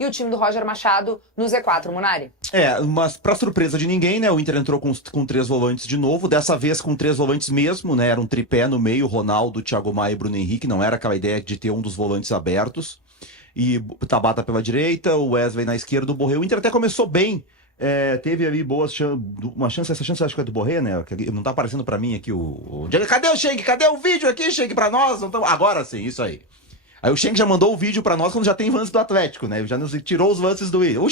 e o time do Roger Machado no Z4, Munari. Mas pra surpresa de ninguém, né? O Inter entrou com 3 volantes de novo, dessa vez com 3 volantes mesmo, né? Era um tripé no meio, Ronaldo, Thiago Maia e Bruno Henrique, não era aquela ideia de ter um dos volantes abertos. E Tabata pela direita, o Wesley na esquerda, o Borré. O Inter até começou bem. Teve ali essa chance acho que é do Borré, né? Não tá aparecendo pra mim aqui Cadê o Sheik? Cadê o vídeo aqui, Sheik, pra nós? Não tamo... Agora sim, isso aí. Aí o Sheik já mandou o vídeo pra nós quando já tem lance do Atlético, né? Já nos tirou os lances do Inter.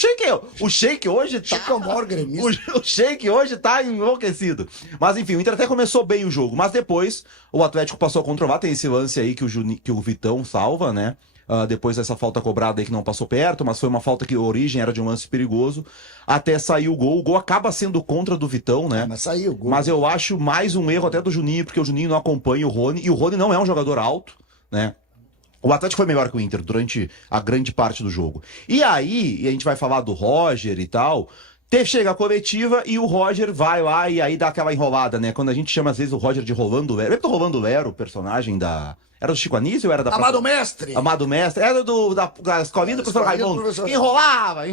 O Sheik hoje tá... Sheik é o maior gremista. O Sheik hoje tá enlouquecido. Mas enfim, o Inter até começou bem o jogo. Mas depois o Atlético passou a controlar. Tem esse lance aí que o Vitão salva, né? Depois dessa falta cobrada aí que não passou perto, mas foi uma falta que a origem era de um lance perigoso, até sair o gol. O gol acaba sendo contra do Vitão, né? Mas saiu o gol. Mas eu acho mais um erro até do Juninho, porque o Juninho não acompanha o Rony, e o Rony não é um jogador alto, né? O Atlético foi melhor que o Inter durante a grande parte do jogo. E aí, a gente vai falar do Roger e tal... Chega a coletiva e o Roger vai lá e aí dá aquela enrolada, né? Quando a gente chama às vezes o Roger de Rolando Lero. Lembra do Rolando Lero, o personagem da... Era do Chico Anísio ou era da... Amado Mestre! Amado Mestre. Era da escolinha do professor Raimundo. Enrolava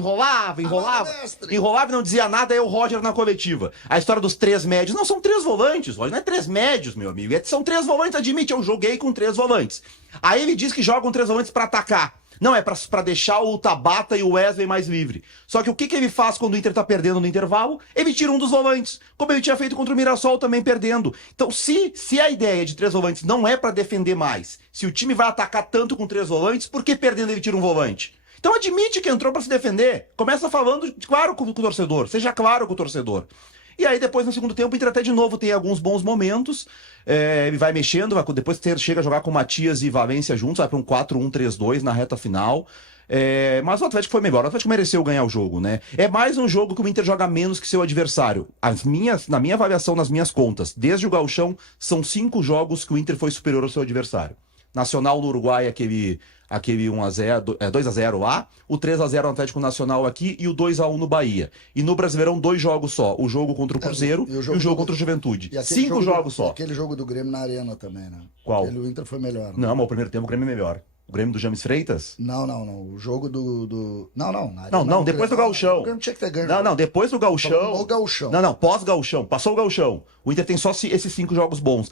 e não dizia nada, aí o Roger na coletiva. A história dos 3 médios. Não, são 3 volantes, Roger. Não é 3 médios, meu amigo. São 3 volantes, admite, eu joguei com 3 volantes. Aí ele diz que joga com 3 volantes pra atacar. Não, é pra deixar o Tabata e o Wesley mais livre. Só que o que ele faz quando o Inter tá perdendo no intervalo? Ele tira um dos volantes, como ele tinha feito contra o Mirassol também perdendo. Então, se a ideia de 3 volantes não é pra defender mais, se o time vai atacar tanto com 3 volantes, por que perdendo ele tira um volante? Então admite que entrou pra se defender. Começa falando claro com o torcedor, seja claro com o torcedor. E aí depois no segundo tempo o Inter até de novo tem alguns bons momentos, ele vai mexendo, depois chega a jogar com Matias e Valência juntos, vai para um 4-1-3-2 na reta final, mas o Atlético foi melhor, o Atlético mereceu ganhar o jogo, né? É mais um jogo que o Inter joga menos que seu adversário. Na minha avaliação, nas minhas contas, desde o Gauchão, são 5 jogos que o Inter foi superior ao seu adversário. Nacional no Uruguai, aquele 2-0 lá, o 3-0 no Atlético Nacional aqui e o 2-1 no Bahia. E no Brasileirão 2 jogos só, o jogo contra o Cruzeiro e o jogo contra o Juventude. 5 jogos só. Aquele jogo do Grêmio na Arena também, né? Qual? Aquele o Inter foi melhor. Não, mas o primeiro tempo o Grêmio é melhor. O Grêmio do James Freitas? Não. O jogo do... Não. Não, depois do Gauchão. O Grêmio tinha que ter ganho. Não, depois do Gauchão. O Gauchão. Não, pós-Gauchão. Passou o Gauchão. O Inter tem só esses 5 jogos bons.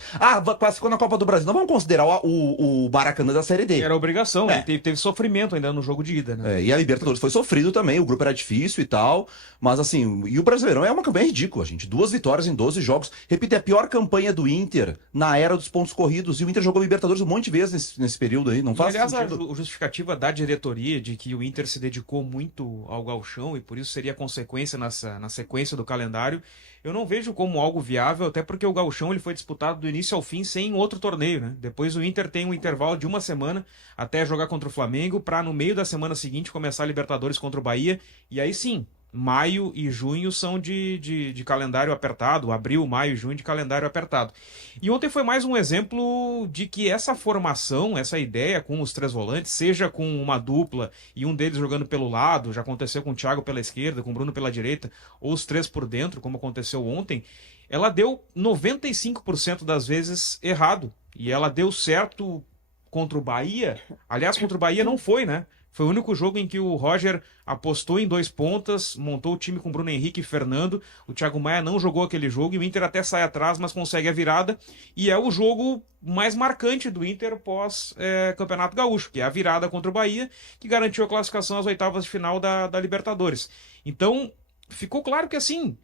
Classificou na Copa do Brasil. Não vamos considerar o Maracanã da Série D. Era obrigação, né? Teve sofrimento ainda no jogo de ida, né? E a Libertadores foi sofrido também, o grupo era difícil e tal. Mas assim, e o Brasileirão é uma campanha ridícula, gente. 2 vitórias em 12 jogos. Repito, é a pior campanha do Inter na era dos pontos corridos. E o Inter jogou Libertadores um monte de vezes nesse período aí. Não faz aliás, sentido. A justificativa da diretoria de que o Inter se dedicou muito ao Gauchão e por isso seria consequência na sequência do calendário, eu não vejo como algo viável, até porque o Gauchão ele foi disputado do início ao fim sem outro torneio, né? Depois o Inter tem um intervalo de 1 semana até jogar contra o Flamengo, para no meio da semana seguinte começar a Libertadores contra o Bahia, e aí sim, maio e junho são de calendário apertado, abril, maio e junho de calendário apertado. E ontem foi mais um exemplo de que essa formação, essa ideia com os 3 volantes, seja com uma dupla e um deles jogando pelo lado, já aconteceu com o Thiago pela esquerda, com o Bruno pela direita, ou os 3 por dentro, como aconteceu ontem, ela deu 95% das vezes errado. E ela deu certo contra o Bahia. Aliás, contra o Bahia não foi, né? Foi o único jogo em que o Roger apostou em 2 pontas, montou o time com Bruno Henrique e Fernando. O Thiago Maia não jogou aquele jogo e o Inter até sai atrás, mas consegue a virada. E é o jogo mais marcante do Inter pós Campeonato Gaúcho, que é a virada contra o Bahia, que garantiu a classificação às oitavas de final da Libertadores. Então, ficou claro que assim...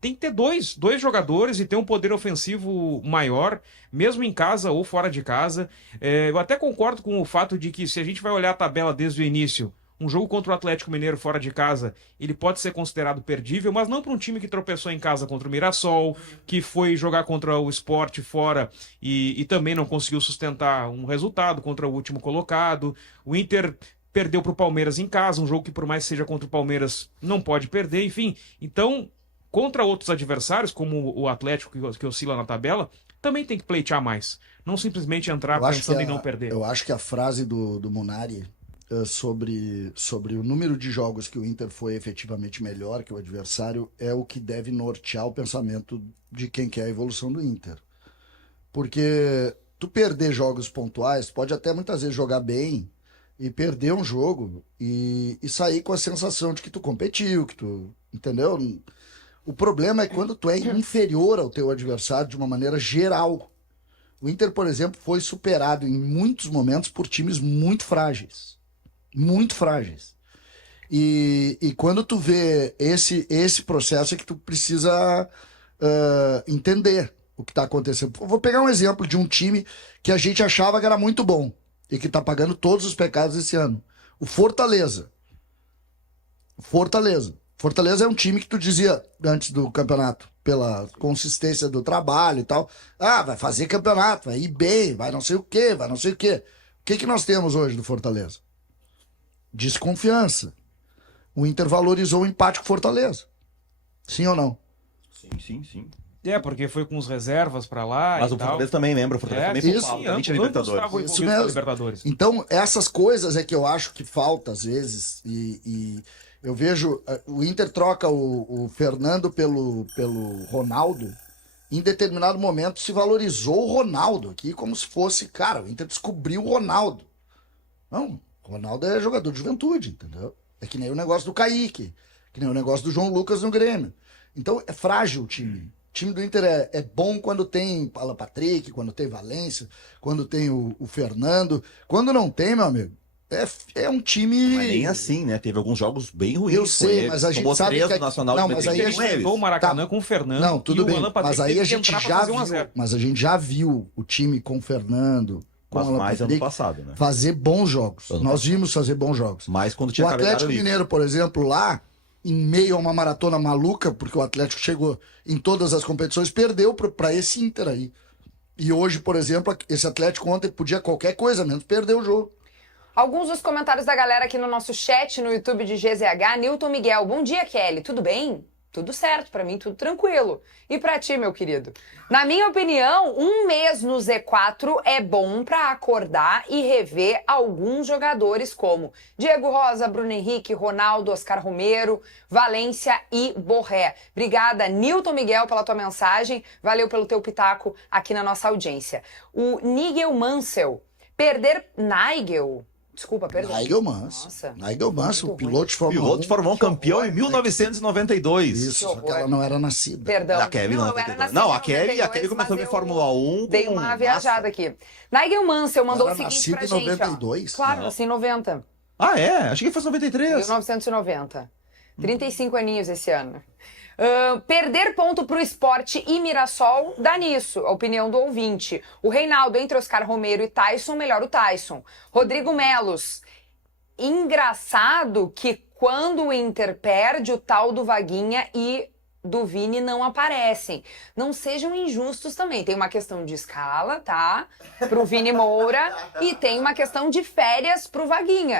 Tem que ter dois jogadores e ter um poder ofensivo maior, mesmo em casa ou fora de casa. Eu até concordo com o fato de que, se a gente vai olhar a tabela desde o início, um jogo contra o Atlético Mineiro fora de casa, ele pode ser considerado perdível, mas não para um time que tropeçou em casa contra o Mirassol, que foi jogar contra o Sport fora e também não conseguiu sustentar um resultado contra o último colocado. O Inter perdeu para o Palmeiras em casa, um jogo que, por mais que seja contra o Palmeiras, não pode perder, enfim. Então... Contra outros adversários, como o Atlético que oscila na tabela, também tem que pleitear mais. Não simplesmente entrar pensando em não perder. Eu acho que a frase do Munari sobre o número de jogos que o Inter foi efetivamente melhor que o adversário é o que deve nortear o pensamento de quem quer a evolução do Inter. Porque tu perder jogos pontuais, pode até muitas vezes jogar bem e perder um jogo e sair com a sensação de que tu competiu, que tu, entendeu? O problema é quando tu é inferior ao teu adversário de uma maneira geral. O Inter, por exemplo, foi superado em muitos momentos por times muito frágeis. Muito frágeis. E quando tu vê esse processo é que tu precisa entender o que está acontecendo. Vou pegar um exemplo de um time que a gente achava que era muito bom e que está pagando todos os pecados esse ano. O Fortaleza. Fortaleza é um time que tu dizia antes do campeonato, pela consistência do trabalho e tal, vai fazer campeonato, vai ir bem, vai não sei o quê, vai não sei o quê. O que nós temos hoje do Fortaleza? Desconfiança. O Inter valorizou o empate com o Fortaleza. Sim ou não? Sim. Porque foi com os reservas pra lá. Mas e o tal. Fortaleza também lembra, o Fortaleza também isso, foi sim, altamente ambos Libertadores. estavam Isso envolvidos na mesmo. Libertadores. Então, essas coisas é que eu acho que falta às vezes, e eu vejo o Inter troca o Fernando pelo Ronaldo. Em determinado momento se valorizou o Ronaldo aqui como se fosse, cara, o Inter descobriu o Ronaldo. Não, o Ronaldo é jogador de juventude, entendeu? É que nem o negócio do Kaique, que nem o negócio do João Lucas no Grêmio. Então é frágil o time. O time do Inter é bom quando tem Alan Patrick, quando tem Valência, quando tem o Fernando. Quando não tem, meu amigo, é um time... Mas nem assim, né? Teve alguns jogos bem ruins. Eu sei, mas a gente sabe três que... do Nacional Não, de mas Medellín aí a com gente eles. Levou o Maracanã com o Fernando. Não, tudo e bem, o Alan Patrick mas aí teve a que gente entrar pra já fazer 1 a viu, 0. mas a gente já viu o time com o Fernando, com Mas o Alan mais ano Patrick, passado, né? fazer bons jogos. Ano Nós vimos fazer bons jogos. Mais quando tinha O Atlético calendário livre. Mineiro, por exemplo, lá, em meio a uma maratona maluca, porque o Atlético chegou em todas as competições, perdeu para esse Inter aí. E hoje, por exemplo, esse Atlético ontem podia qualquer coisa, menos perder o jogo. Alguns dos comentários da galera aqui no nosso chat no YouTube de GZH. Nilton Miguel, bom dia, Kelly. Tudo bem? Tudo certo, pra mim tudo tranquilo. E pra ti, meu querido? Na minha opinião, um mês no Z4 é bom pra acordar e rever alguns jogadores como Diego Rosa, Bruno Henrique, Ronaldo, Oscar Romero, Valência e Borré. Obrigada, Nilton Miguel, pela tua mensagem. Valeu pelo teu pitaco aqui na nossa audiência. O Nigel Mansell. Desculpa, perdão. Nigel Mansell. Nossa. Nigel Mansell, Muito piloto de Fórmula 1. Piloto de Fórmula 1 campeão em 1992. Isso, só que ela não era nascida. Perdão. A Kevin Não, não, eu era 92. nascida Não, em a Kevin 92, começou a ver mas Fórmula 1 Dei com uma viajada aqui. Nigel Mansell mandou Ela o seguinte nascida pra em gente, 92? ó. Claro, Não. nasci em 90. Ah, é? Achei que fosse 93. 1990. 35 aninhos esse ano. Perder ponto pro Sport e Mirassol dá nisso, a opinião do ouvinte. O Reinaldo, entre Oscar Romero e Tyson, melhor o Tyson. Rodrigo Melos. Engraçado que quando o Inter perde, o tal do Vaguinha e do Vini não aparecem. Não sejam injustos também. Tem uma questão de escala, tá? Pro Vini Moura. E tem uma questão de férias pro Vaguinha.